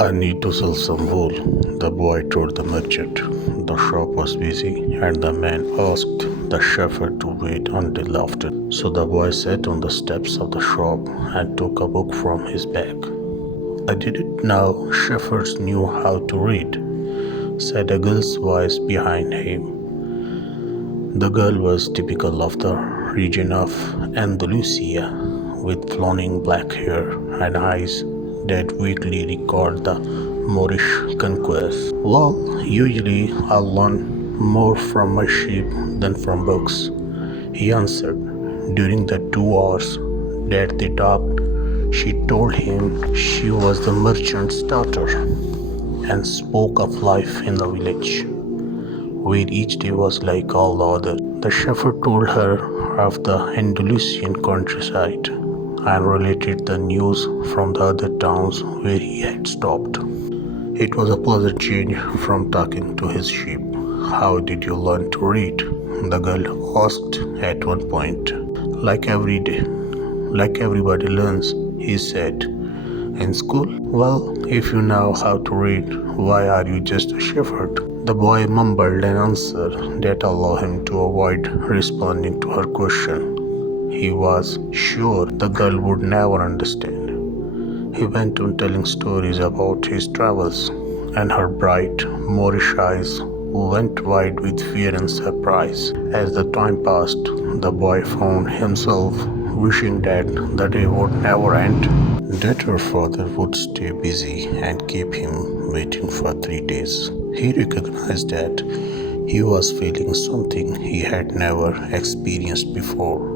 I need to sell some wool, the boy told the merchant. The shop was busy, and the man asked the shepherd to wait until after. So the boy sat on the steps of the shop and took a book from his bag. I didn't know shepherds knew how to read, said a girl's voice behind him. The girl was typical of the region of Andalusia, with flowing black hair and eyes that vaguely recalled the Moorish conquest. Well, usually I learn more from my sheep than from books, he answered. During the 2 hours that they talked, she told him she was the merchant's daughter and spoke of life in the village, where each day was like all the others. The shepherd told her of the Andalusian countryside and related the news from the other towns where he had stopped. It was a pleasant change from talking to his sheep. How did you learn to read? The girl asked at one point. Like every day, like everybody learns, he said. In school? Well, if you know how to read, why are you just a shepherd? The boy mumbled an answer that allowed him to avoid responding to her question. He was sure the girl would never understand. He went on telling stories about his travels, and her bright, Moorish eyes went wide with fear and surprise. As the time passed, the boy found himself wishing that the day would never end, that her father would stay busy and keep him waiting for 3 days. He recognized that he was feeling something he had never experienced before,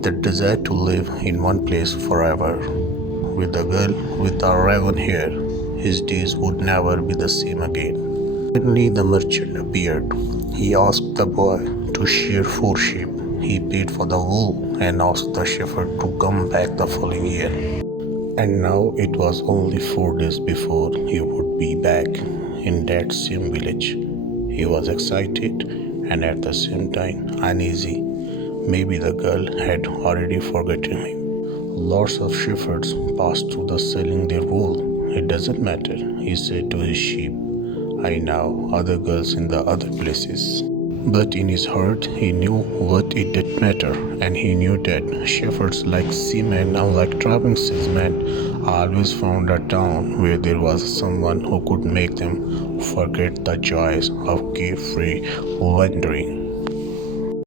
the desire to live in one place forever. With the girl with the raven hair, his days would never be the same again. Suddenly the merchant appeared. He asked the boy to shear 4 sheep. He paid for the wool and asked the shepherd to come back the following year. And now it was only 4 days before he would be back in that same village. He was excited and at the same time uneasy. Maybe the girl had already forgotten him. Lots of shepherds passed through the selling their wool. It doesn't matter, he said to his sheep. I know other girls in the other places. But in his heart, he knew what it did matter, and he knew that shepherds, like seamen and like traveling salesmen, always found a town where there was someone who could make them forget the joys of carefree wandering.